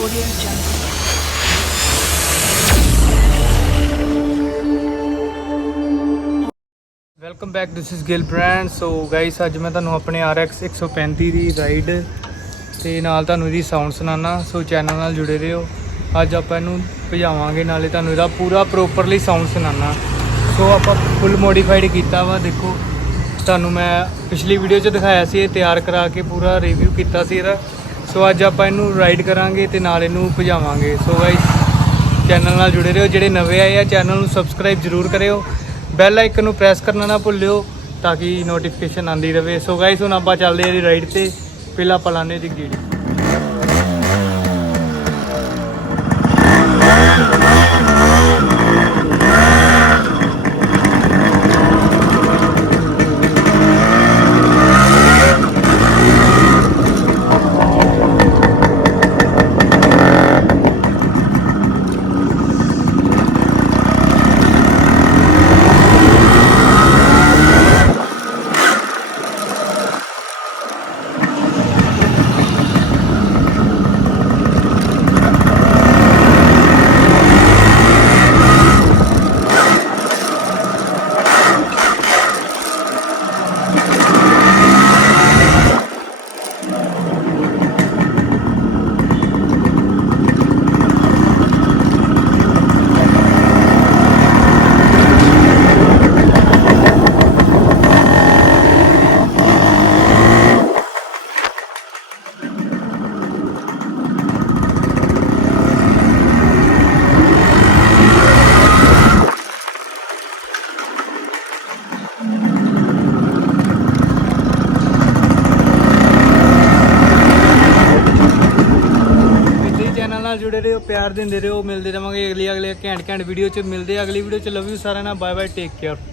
Welcome back, this is Gill ब्रांफ। So guys अज मैं तुहानू अपने RX135 की राइड ते नाल तुहानू इहदी साउंड सुनाना। सो चैनल नाल जुड़े रहो। अज आपां इहनू भजावांगे, नाले तुहानू इहदा पूरा प्रोपरली साउंड सुनाना। सो आपां फुल मॉडिफाइड कीता वा, देखो तुहानू मैं पिछली वीडियो च दिखाया सी, तैयार करा के पूरा रिव्यू कीता सी इहदा। सो अज आपां इहनू राइड करांगे ते नाल इहनू भजावांगे। सो गाइस चैनल नाल जुड़े रहो। जिहड़े नवे आए आ चैनल नू सबसक्राइब जरूर करियो, बैल आइकन नू प्रेस करना ना भुल्लियो ताकि नोटिफिकेशन आती रहे। सो गाइस हुण आपां चलदे आ राइड ते, पहलां आपां लाने दी गेड़ी। चैनल नाल जुड़े रहो, प्यार देंदे रहो। मिलते रहांगे अगली घैंट वीडियो च। मिलते अगली वीडियो च। लव यू सारा ना, बाय बाय, टेक केयर।